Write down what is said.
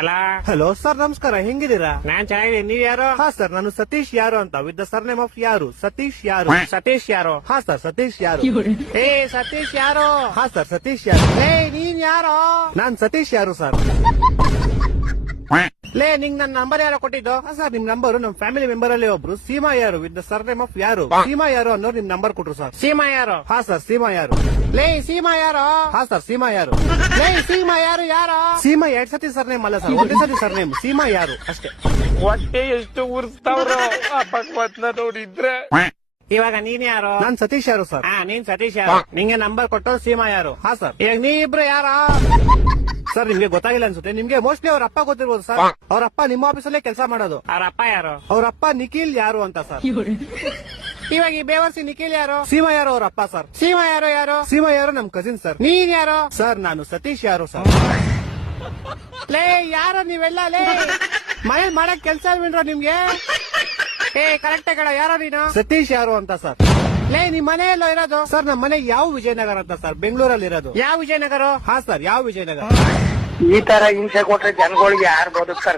ಅಲ್ಲ hello sir, ನಮಸ್ಕಾರ. ಹೆಂಗಿದ್ದೀರಾ? ನಾನ್ ಚೆನ್ನಾಗಿದ್ದೀನಿ. ನೀವ್ ಯಾರು? ಹಾ ಸರ್, ನಾನು ಸತೀಶ್ ಯಾರು ಅಂತ, with the sir name of ಯಾರು. ಸತೀಶ್ ಯಾರು. ಸತೀಶ್ ಯಾರು? ಹಾ ಸರ್, ಸತೀಶ್ ಯಾರು. ಏ ಸತೀಶ್ ಯಾರು? ಹಾ ಸರ್, ಸತೀಶ್ ಯಾರು. ಏ ನೀನ್ ಯಾರು? ನಾನ್ ಸತೀಶ್ ಯಾರು ಸರ್. ಲೇ ನಿಂಗ್ ನನ್ ನಂಬರ್ ಯಾರೋ ಕೊಟ್ಟಿದ್ದು? ಹಾ ಸರ್, ನಿಮ್ ನಂಬರ್ ನಮ್ ಫ್ಯಾಮಿಲಿ ಮೆಂಬರ್ ಅಲ್ಲಿ ಒಬ್ರು ಸೀಮಾ ಯಾರು with the sir name of ಯಾರು. ಸೀಮಾ ಯಾರು ಅನ್ನೋರು ನಿಮ್ ನಂಬರ್ ಕೊಟ್ರು ಸರ್. ಸೀಮಾ ಯಾರು? ಹಾ ಸರ್, ಸೀಮಾ ಯಾರು. ಲೇ ಸೀಮಾ ಯಾರು? ಹಾ ಸರ್, ಸೀಮಾ ಯಾರು. ಲೇ ಸೀಮಾ ಯಾರು? ಯಾರು? ಸೀಮಾ 2 ಸತಿ ಸರ್ ನೇಮ್ ಅಲ್ಲ ಸರ್, ಒಂದೇ ಸತಿ ಸರ್ ನೇಮ್. ಸೀಮಾ ಯಾರು ಅಷ್ಟೇ. ಹೊಟ್ಟೆ ಎಷ್ಟು ಉರ್ಸ್ತಾವ್ರು ಆ ಭಗವತ್ನ ನೋಡಿದ್ರೆ. ಇವಾಗ ನೀನ್ ಯಾರು? ನಾನ್ ಸತೀಶ್ ಯಾರು ಸರ್. ಹಾ ನೀನ್ ಸತೀಶ್ ಯಾರು? ನಿಂಗೆ ನಂಬರ್ ಕೊಟ್ಟು ಸೀಮಾ ಯಾರು? ಹಾ ಸರ್. ಈಗ ನೀ ಇಬ್ರು ಯಾರ? ಸರ್, ನಿಮ್ಗೆ ಗೊತ್ತಾಗಿಲ್ಲ ಅನ್ಸುತ್ತೆ. ನಿಮ್ಗೆ ಮೋಸ್ಟ್ಲಿ ಅವ್ರ ಅಪ್ಪ ಗೊತ್ತಿರ್ಬೋದು ಸರ್. ಅವ್ರ ಅಪ್ಪ ನಿಮ್ಮ ಆಫೀಸಲ್ಲೇ ಕೆಲಸ ಮಾಡೋದು. ಅವ್ರ ಅಪ್ಪ ಯಾರು? ಅವ್ರ ಅಪ್ಪ ನಿಖಿಲ್ ಯಾರು ಅಂತ ಸರ್. ಇವಾಗ ಈ ಬೇವರ್ಸಿ ನಿಖಿಲ್ ಯಾರು? ಸೀಮಾ ಯಾರು ಅವ್ರ ಅಪ್ಪ ಸರ್. ಸೀಮಾ ಯಾರು? ಯಾರು? ಸೀಮಾ ಯಾರು ನಮ್ ಕಸಿನ್ ಸರ್. ನೀನ್ ಯಾರು? ಸರ್, ನಾನು ಸತೀಶ್ ಯಾರು ಸರ್. ಲೇ ಯಾರು ನೀವೆಲ್ಲ? ಲೇ ಮನೇಲಿ ಮಾಡಕ್ ಕೆಲ್ಸ ಇಲ್ವೇನ್ರ ನಿಮ್ಗೆ? ಏ ಕರೆಕ್ಟ್ ಕಡ ಯಾರೋ ನೀನು? ಸತೀಶ್ ಯಾರು ಅಂತ ಸರ್. ಲೇ ನಿಮ್ ಮನೆ ಎಲ್ಲೋ ಇರೋದು? ಸರ್, ನಮ್ಮ ಮನೆ ಯಾವ ವಿಜಯನಗರ ಅಂತ ಸರ್, ಬೆಂಗಳೂರಲ್ಲಿ ಇರೋದು. ಯಾವ ವಿಜಯನಗರ? ಹಾ ಸರ್, ಯಾವ ವಿಜಯನಗರ. ಈ ತರ ಹಿಂಸೆ ಕೊಟ್ರೆ ಜನಗಳಿಗೆ ಯಾರು ಬದುಕ್ತಾರ?